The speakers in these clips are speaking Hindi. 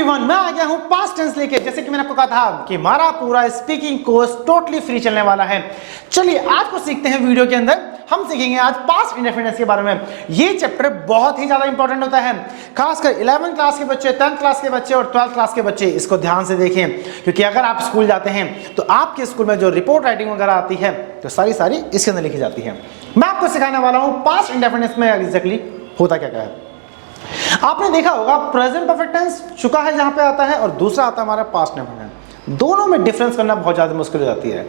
एवरीवन, मैं आ गया हूं पास्ट टेंस लेके। जैसे कि मैंने आपको कहा था कि हमारा पूरा स्पीकिंग कोर्स टोटली फ्री चलने वाला है। चलिए आज को सीखते हैं। वीडियो के अंदर हम सीखेंगे आज पास्ट इंडेफिनिट के बारे में। ये चैप्टर बहुत ही ज्यादा इंपॉर्टेंट होता है, खासकर 11th क्लास के बच्चे, 10th क्लास के बच्चे और 12th क्लास के बच्चे इसको ध्यान से देखें, क्योंकि अगर आप स्कूल जाते हैं तो आपके स्कूल में जो रिपोर्ट राइटिंग वगैरह आती है तो सारी इसके अंदर लिखी जाती है। मैं आपको सिखाने वाला हूं पास्ट इंडेफिनिट में एग्जैक्टली होता क्या क्या है। आपने देखा होगा प्रेजेंट परफेक्ट टेंस चुका है जहां पे आता है और दूसरा आता है हमारा पास्ट परफेक्ट। दोनों में डिफरेंस करना बहुत ज्यादा मुश्किल हो जाती है।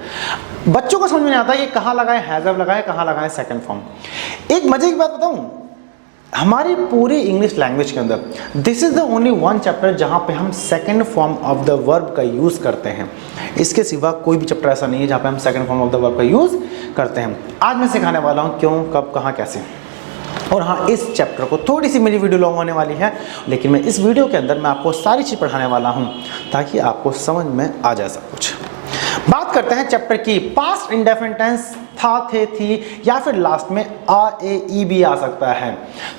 बच्चों को समझ में नहीं आता ये कहां लगाए हैज हैव लगाए, कहां लगाए सेकंड फॉर्म। एक मजे की बात बताऊं, हमारी पूरी इंग्लिश लैंग्वेज के अंदर this is the only one chapter जहां पे हम second form of the verb का यूज करते हैं। इसके सिवा कोई भी चैप्टर ऐसा नहीं है जहां पे हम second form of the verb का यूज करते हैं। आज मैं सिखाने वाला हूं क्यों, कब, कहां, कैसे। और हाँ, इस चैप्टर को थोड़ी सी मेरी वीडियो लॉन्ग होने वाली है, लेकिन मैं इस वीडियो के अंदर मैं आपको सारी चीज़ पढ़ाने वाला हूं ताकि आपको समझ में आ जाए सब कुछ। बात करते हैं चैप्टर की। पास्ट इंडेफिनिट टेंस था, थे, थी या फिर लास्ट में आ, ए, ई भी आ सकता है।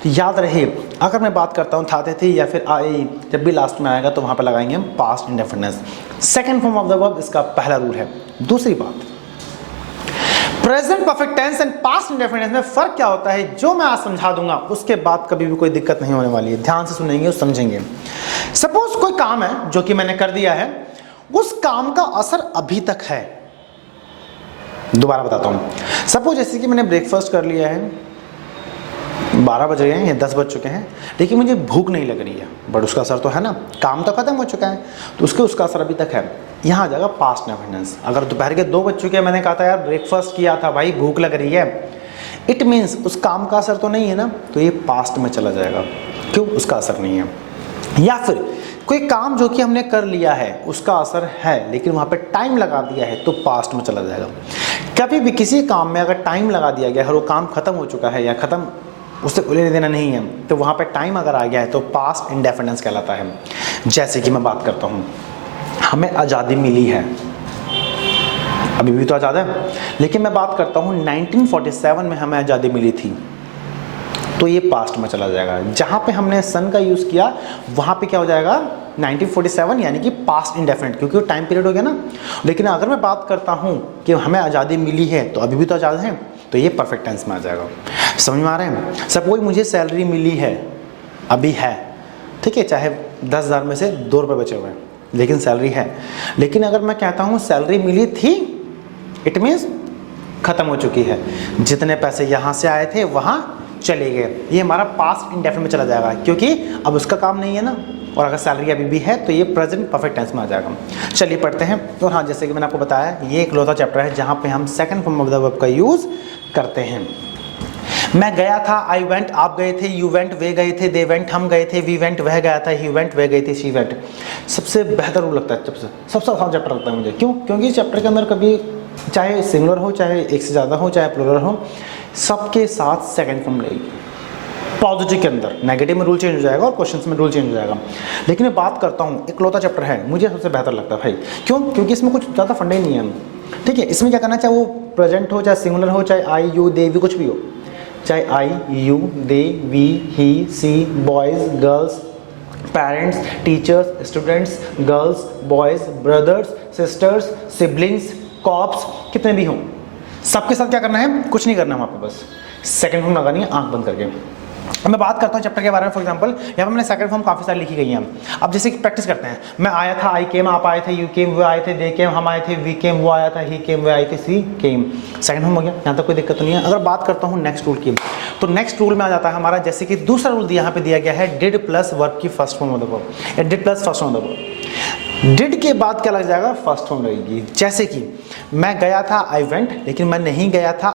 तो याद रहे, अगर मैं बात करता हूं था, थे, थी या फिर आ, ए, ई, जब भी लास्ट में आएगा तो वहां पर लगाएंगे हम past indefinite tense. Second form of the verb इसका पहला रूल है। दूसरी बात, present perfect tense and past indefinite में फर्क क्या होता है, जो मैं आज समझा दूंगा उसके बाद कभी भी कोई दिक्कत नहीं होने वाली है। ध्यान से सुनेंगे और समझेंगे। सपोज कोई काम है जो कि मैंने कर दिया है, उस काम का असर अभी तक है। दोबारा बताता हूं। सपोज जैसे कि मैंने ब्रेकफास्ट कर लिया है, 12 बज गए हैं या 10 बज चुके हैं, लेकिन मुझे भूख नहीं लग रही है, बट उसका असर तो है ना, काम तो खत्म हो चुका है, तो उसका असर अभी तक है। यहाँ आ जाएगा पास्ट इंडेफिनिट। अगर दोपहर के 2 बज चुके हैं, मैंने कहा था यार ब्रेकफास्ट किया था भाई, भूख लग रही है, इट मीन्स उस काम का असर तो नहीं है ना, तो ये पास्ट में चला जाएगा। क्यों? उसका असर नहीं है। या फिर कोई काम जो कि हमने कर लिया है उसका असर है, लेकिन वहाँ पे टाइम लगा दिया है, तो पास्ट में चला जाएगा। कभी भी किसी काम में अगर टाइम लगा दिया गया है और वो काम खत्म हो चुका है या खत्म, उससे लेने देना नहीं है, तो वहाँ पे टाइम अगर आ गया है तो पास्ट इंडेफिनिट कहलाता है। जैसे कि मैं बात करता हूँ, हमें आज़ादी मिली है, अभी भी तो आज़ाद है, लेकिन मैं बात करता हूँ 1947 में हमें आज़ादी मिली थी, तो ये पास्ट में चला जाएगा। जहाँ पे हमने सन का यूज़ किया वहाँ पे क्या हो जाएगा 1947, यानी कि पास्ट इंडेफिनिट, क्योंकि वो टाइम पीरियड हो गया ना। लेकिन अगर मैं बात करता हूँ कि हमें आज़ादी मिली है, तो अभी भी तो आज़ाद हैं, तो ये परफेक्ट टेंस में आ जाएगा। समझ में आ रहे हैं? सपोज मुझे सैलरी मिली है, अभी है, ठीक है, चाहे 10,000 में से 2 रुपये बचे हुए हैं, लेकिन सैलरी है। लेकिन अगर मैं कहता हूँ सैलरी मिली थी, इट मीन्स खत्म हो चुकी है, जितने पैसे यहाँ से आए थे वहाँ चले गए। ये हमारा पास्ट इंडेफिनिट में चला जाएगा, क्योंकि अब उसका काम नहीं है ना। और अगर सैलरी अभी भी है तो ये प्रेजेंट परफेक्ट टेंस में आ जाएगा। चलिए पढ़ते हैं। और हाँ, जैसे कि मैंने आपको बताया, ये एक लौता चैप्टर है जहाँ पे हम second form of the verb का यूज़ करते हैं। मैं गया था, आई वेंट, आप गए थे, यू वेंट, वे गए थे, दे वेंट, हम गए थे, वी वेंट, वह गया था, ही वेंट, वह गई थी, शी वेंट। सबसे बेहतर रूल लगता है, सबसे आसान चैप्टर लगता है मुझे। क्यों? क्योंकि इस चैप्टर के अंदर कभी चाहे सिंगुलर हो, चाहे एक से ज़्यादा हो, चाहे प्लूरल हो, सबके साथ सेकंड फॉर्म लगेगी। पॉजिटिव के अंदर, नेगेटिव में रूल चेंज हो जाएगा और क्वेश्चंस में रूल चेंज हो जाएगा। लेकिन मैं बात करता हूँ, एक लौता चैप्टर है, मुझे सबसे बेहतर लगता है भाई। क्यों? क्योंकि इसमें कुछ ज़्यादा फंडे नहीं है, ठीक है। इसमें क्या करना, चाहे वो प्रेजेंट हो, चाहे सिंगुलर हो, चाहे आई, यू, दे, वी, कुछ भी हो, चाहे I, you, they, we, he, she, boys, girls, parents, teachers, students, girls, boys, brothers, sisters, siblings, cops, कितने भी हों, सबके साथ क्या करना है, कुछ नहीं करना है वहाँ पे, बस सेकंड फॉर्म लगानी है आंख बंद करके। अब मैं बात करता हूँ चैप्टर के बारे में। फॉर एग्जांपल यहाँ पर मैंने सेकंड फॉर्म काफ़ी सारी लिखी गई हैं। अब जैसे कि प्रैक्टिस करते हैं, मैं आया था, आई केम, आप आए थे, यू केम, वो आए थे, दे केम, हम आए थे, वी केम, वो आया था, ही केम, वे आई थी, सी केम। सेकंड फॉर्म हो गया, यहाँ तक कोई दिक्कत तो नहीं है। अगर बात करता हूँ नेक्स्ट रूल की, तो नेक्स्ट रूल में आ जाता है हमारा, जैसे कि दूसरा रूल यहाँ पे दिया गया है, डिड प्लस वर्ब की first form of the verb, या did plus first form of the verb. Did के बाद क्या लग जाएगा, फर्स्ट फॉर्म लगेगी। जैसे कि मैं गया था, आई वेंट, लेकिन मैं नहीं गया था,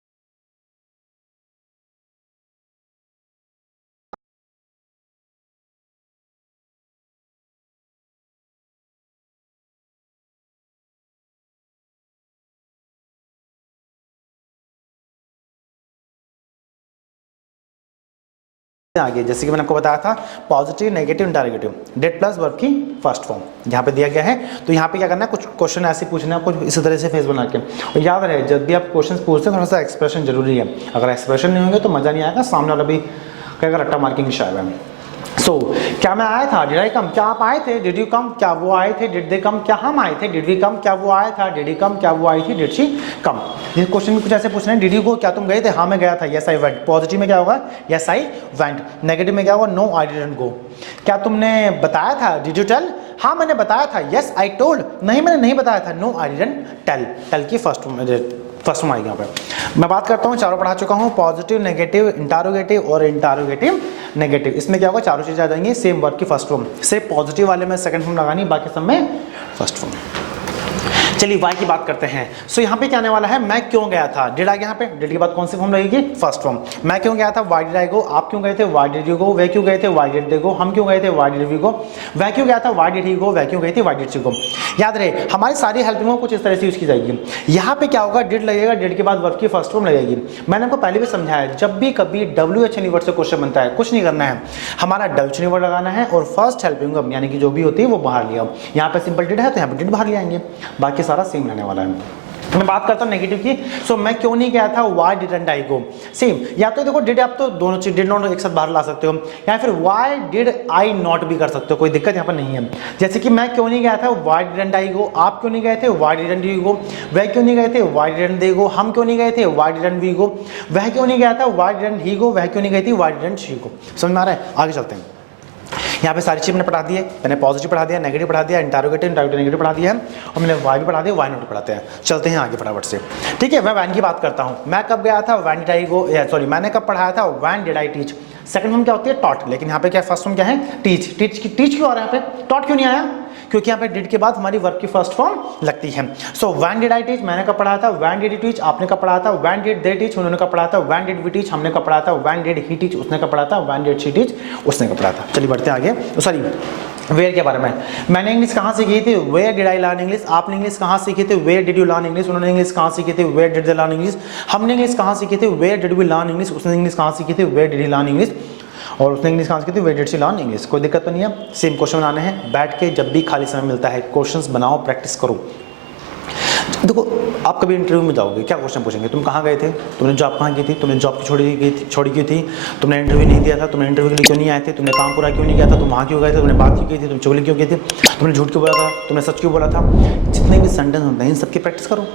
आगे जैसे कि मैंने आपको बताया था, positive, negative, interrogative, did plus verb की फर्स्ट फॉर्म यहाँ पे दिया गया है। तो यहाँ पे क्या करना है, कुछ क्वेश्चन ऐसे पूछना है, कुछ इसी तरह से फेस बना के। और याद रहे, जब भी आप क्वेश्चन पूछते हैं थोड़ा सा एक्सप्रेशन जरूरी है। अगर एक्सप्रेशन नहीं होंगे तो मजा नहीं आएगा, सामने वाला भी कहेगा रट्टा मार्किंग शायद है। सो क्या मैं आया था, डिड आई कम, क्या आप आए थे, डिड यू कम, क्या वो आए थे, डिड दे कम, क्या हम आए थे, डिड वी कम, क्या वो आया था, डिड ही कम, क्या वो आई थी, डिड शी कम। ये क्वेश्चन में कुछ ऐसे पूछ रहे हैं, डिड यू गो, क्या तुम गए थे, हाँ मैं गया था, यस आई वेंट। पॉजिटिव में क्या होगा, यस आई वेंट। नेगेटिव में क्या होगा, नो आई डिडंट गो। क्या तुमने बताया था, डिड यू टेल, हाँ मैंने बताया था, यस आई टोल्ड, नहीं मैंने नहीं बताया था, no I didn't tell. Tell की फर्स्ट फर्स्ट आएगी यहाँ पे। मैं बात करता हूँ, चारों पढ़ा चुका हूँ, पॉजिटिव, नेगेटिव, इंटारोगेटिव और इंटारोगेटिव नेगेटिव। इसमें क्या होगा, चारों चीजें आ जाएंगी सेम वर्ड की फर्स्ट फॉर्म। सिर्फ पॉजिटिव वाले में सेकंड फॉर्म लगानी, बाकी सब में फर्स्ट फॉर्म। चलिए वाई की बात करते हैं। सो यहाँ पे क्या आने वाला है, मैं क्यों गया था, डिड आ गया यहाँ पे, डिड के बाद कौन सी फॉर्म लगेगी, फर्स्ट फॉर्म। मैं क्यों गया था, व्हाई डिड आई गो, आप क्यों गए थे, व्हाई डिड यू गो, वे क्यों गए थे, व्हाई डिड दे गो, हम क्यों गए थे, व्हाई डिड वी गो, वह क्यों गया था, व्हाई डिड ही गो, वह क्यों गई थी, व्हाई डिड शी गो। याद रहे हमारी सारी हेल्पिंग कुछ इस तरह से यूज की जाएगी। यहाँ पे क्या होगा, डिड लगेगा, डिड के बाद वर्ब की फर्स्ट फॉर्म लगेगी। मैंने आपको पहले भी समझाया, जब भी कभी WH वर्ड से क्वेश्चन बनता है, कुछ नहीं करना है, हमारा WH वर्ड लगाना है और फर्स्ट हेल्पिंग यानी कि जो भी होती है वो बाहर लिया। यहाँ पे सिंपल डिड है तो यहाँ पे डिड बाहर ले आएंगे, बाकी सारा सेम रहने वाला है। मैं बात करता हूँ नेगेटिव की। सो मैं क्यों नहीं गया था, why didn't I go. Same, या तो देखो डिड आप तो दोनों चीज डिड नॉट एक साथ बाहर ला सकते हो, या फिर व्हाई डिड आई नॉट भी कर सकते हो, कोई दिक्कत यहाँ पर नहीं है। जैसे कि मैं क्यों नहीं गया था, व्हाई डिडंट आई गो, आप क्यों नहीं गए थे, व्हाई डिडंट यू गो, वह क्यों नहीं गए थे, व्हाई डिडंट दे गो, हम क्यों नहीं गए थे, व्हाई डिडंट वी गो, वह क्यों नहीं गया था, व्हाई डिडंट ही गो, वह क्यों नहीं गई थी, व्हाई डिडंट शी गो। समझ में आ रहा है, आगे चलते हैं। यहाँ पे सारी चीज मैंने पढ़ा दी है, मैंने पॉजिटिव पढ़ा दिया, नेगेटिव पढ़ा दिया, इंटारोगेटिव नेगेटिव पढ़ा दिया है, और मैंने वाई भी पढ़ा दिया, वाई नॉट पढ़ाते हैं। चलते हैं आगे फटाफट से, ठीक है। मैं वैन की बात करता हूँ, मैं कब गया था, when did I go, sorry मैंने कब पढ़ाया था, when did I teach. Second form क्या होती है, टॉट, लेकिन यहाँ पे क्या फर्स्ट फॉर्म क्या है, टीच। टीच क्यों आ रहा है यहाँ पे, टॉट क्यों नहीं आया, क्योंकि यहाँ पे डिड के बाद हमारी वर्ब की फर्स्ट फॉर्म लगती है। So when did I teach, मैंने कब पढ़ाया था, व्हेन डिड यू टीच, आपने कब पढ़ाया था, व्हेन डिड दे टीच, उन्होंने कब पढ़ाया था, व्हेन डिड वी टीच, हमने कब पढ़ाया था, व्हेन डिड ही टीच, उसने कब पढ़ाया था, व्हेन डिड शी टीच, उसने कब पढ़ाया था। चलिए बढ़ते हैं आगे। सॉरी वेयर के बारे में, मैंने इंग्लिश कहाँ सीखी थी, where did I learn English, आपने इंग्लिश कहाँ सीखी थी, where did you learn English, उन्होंने इंग्लिश कहाँ सीखी थी, where did they learn English, हमने इंग्लिश कहाँ सीखी थी, where did we learn English, उसने इंग्लिश कहाँ सीखी थी, where did he learn English, और उसने इंग्लिश कहाँ सीखी थी, where did she learn English. कोई दिक्कत तो नहीं है, सेम क्वेश्चन बनाने हैं, बैठ के जब भी खाली समय मिलता है क्वेश्चंस बनाओ, प्रैक्टिस करो। देखो आप कभी इंटरव्यू में जाओगे, क्या क्वेश्चन पूछेंगे, तुम कहाँ गए थे, तुमने जॉब कहाँ की थी, तुमने जॉब की छोड़ी की थी, तुमने इंटरव्यू नहीं दिया था, तुमने इंटरव्यू के लिए क्यों नहीं आए थे, तुमने काम पूरा क्यों नहीं किया था, तुम वहाँ क्यों गए थे, तुमने बात क्यों की थी, तुम चुगली क्यों की थी, तुमने झूठ क्यों बोला था, तुमने सच क्यों बोला था। जितने भी सेंटेंस होते हैं इन सबकी प्रैक्टिस करो।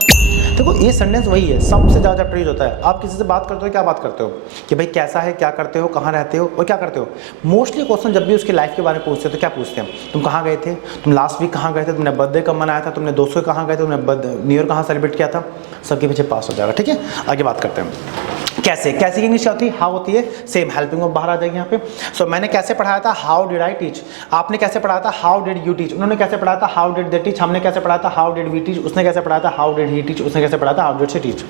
देखो ये सेंटेंस वही है, सबसे ज़्यादा चैप्टर यूज होता है। आप किसी से बात करते हो, क्या बात करते हो कि भाई कैसा है, क्या करते हो, कहाँ रहते हो और क्या करते हो। मोस्टली क्वेश्चन जब भी उसकी लाइफ के बारे में पूछते हो तो क्या पूछते हैं, तुम कहाँ गए थे, तुम लास्ट वीक कहाँ गए थे, तुमने बर्थडे कब मनाया था, तुमने दोस्तों कहाँ गए थे, तुमने न्यू ईयर कहाँ सेलिब्रेट किया था, सबके पीछे पास हो जाएगा। ठीक है, आगे बात करते हैं। कैसे की इंग्लिश क्या होती है, हाउ होती है, सेम हेल्पिंग ऑफ बाहर आ जाएगी यहाँ पे। सो मैंने कैसे पढ़ाया था, हाउ डिड आई टीच, आपने कैसे पढ़ाया था, हाउ डिड यू टीच, उन्होंने कैसे पढ़ाया था, हाउ डिड दे टीच, हमने कैसे पढ़ाया था, हाउ डिड वी टीच, उसने कैसे पढ़ाया था, हाउ डिड ही टीच, उसने कैसे पढ़ाया था, हाउ डिड शी टीच।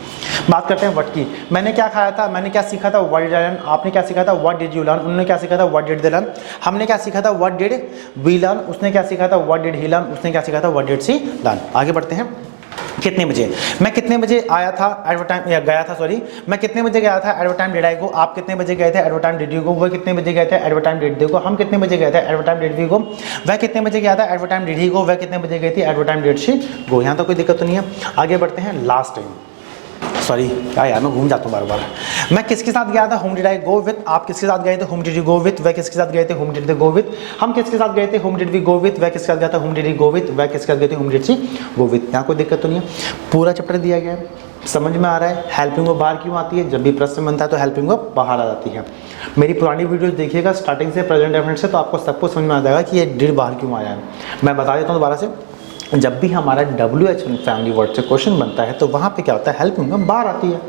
बात करते हैं व्हाट की, मैंने क्या खाया था, मैंने क्या सीखा था, व्हाट डिड आई लर्न, आपने क्या सीखा था, व्हाट डिड यू लर्न, उन्होंने क्या सीखा था, व्हाट डिड दे लर्न, हमने क्या सीखा था, व्हाट डिड वी लर्न, उसने क्या सीखा था, व्हाट डिड ही लर्न, उसने क्या सीखा था, व्हाट डिड शी लर्न। आगे बढ़ते हैं। कितने बजे, मैं कितने बजे आया था, एडवर्टाइम या गया था, सॉरी मैं कितने बजे गया था, एडवर्टाइम डिड आई गो, आप कितने बजे गए थे, एडवर्टाइम डिड यू गो, वो कितने बजे गए थे, एडवर्टाइम डिड दे गो, हम कितने बजे गए थे, एडवर्टाइम डिड वी गो, वह कितने बजे गया था, एडवर्टाइम डिड ही गो, वह कितने बजे गई थी, एडवर्टाइम डिड शी गो। यहाँ तो कोई दिक्कत तो नहीं है। आगे बढ़ते हैं। लास्ट टाइम, सॉरी क्या यार मैं घूम जाता हूँ बार बार। मैं किसके साथ गया था, whom did I go with, आप किसके साथ गए थे, whom did you go with, वह किसके साथ गए थे, whom did they go with, हम किसके साथ गए थे, whom did we go with, वह किसके साथ गया था, whom did he go with, वह किसके साथ गए थे, whom did she go with. यहाँ कोई दिक्कत तो नहीं है, पूरा चैप्टर दिया गया है, समझ में आ रहा है। हेल्पिंग वर्ब बाहर क्यों आती है, जब भी प्रश्न बनता है तो हेल्पिंग वर्ब बाहर आ जाती है। मेरी पुरानी वीडियोस देखिएगा स्टार्टिंग से प्रेजेंट डेफिनेट से, तो आपको सब कुछ समझ में आ जाएगा कि ये डिड बाहर क्यों आया है। मैं बता देता हूँ दोबारा से, जब भी हमारा WH फैमिली वर्ड से क्वेश्चन बनता है तो वहाँ पे क्या होता है, हेल्पिंग वर्ब बाहर आती है,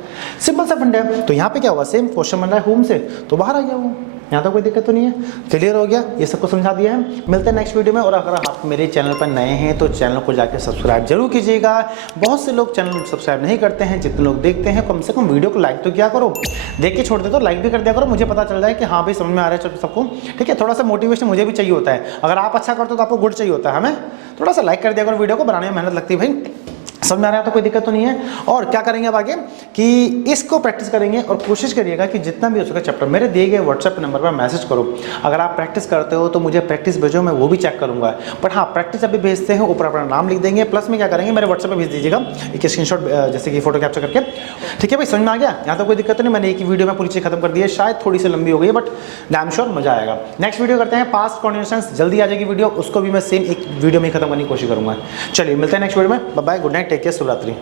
सिंपल सा फंडा है। तो यहाँ पे क्या हुआ, सेम क्वेश्चन बन रहा है होम से तो बाहर आ गया वो, यहाँ तो कोई दिक्कत तो नहीं है। क्लियर हो गया, ये सबको समझा दिया है। मिलते हैं नेक्स्ट वीडियो में। और अगर आप मेरे चैनल पर नए हैं तो चैनल को जाकर सब्सक्राइब जरूर कीजिएगा। बहुत से लोग चैनल सब्सक्राइब नहीं करते हैं, जितने लोग देखते हैं कम से कम वीडियो को लाइक तो किया करो, देख के छोड़ दे तो लाइक भी कर दिया करो, मुझे पता चल जाए कि हाँ भाई समझ में आ रहा है सबको। ठीक है, थोड़ा सा मोटिवेशन मुझे भी चाहिए होता है। अगर आप अच्छा करते हो तो आपको गुड चाहिए होता है, हमें थोड़ा सा लाइक कर दिया करो, वीडियो को बनाने में मेहनत लगती है भाई। समझ में आ रहा है तो कोई दिक्कत तो नहीं है। और क्या करेंगे अब आगे कि इसको प्रैक्टिस करेंगे और कोशिश करिएगा कि जितना भी हो सके चैप्टर मेरे दिए गए व्हाट्सएप नंबर पर मैसेज करो। अगर आप प्रैक्टिस करते हो तो मुझे प्रैक्टिस भेजो, मैं वो भी चेक करूंगा। बट हाँ, प्रैक्टिस अभी भेजते हैं ऊपर अपना नाम लिख देंगे, प्लस में क्या करेंगे मेरे व्हाट्सएप पर भेज दीजिएगा एक स्क्रीनशॉट, जैसे कि फोटो कैप्चर करके। ठीक है भाई, समझ में आ गया? यहाँ तो कोई दिक्कत नहीं, मैंने एक ही वीडियो में पूरी चीज़ खत्म कर दी है, शायद थोड़ी सी लंबी हो गई बट डैम श्योर मजा आएगा। नेक्स्ट वीडियो करते हैं पास्ट कॉन्टिन्यूएशंस, जल्दी आ जाएगी वीडियो, उसको भी मैं सेम एक वीडियो में खत्म करने की कोशिश करूंगा। चलिए मिलते हैं नेक्स्ट वीडियो में, bye bye, good night, take care, शुभ रात्रि।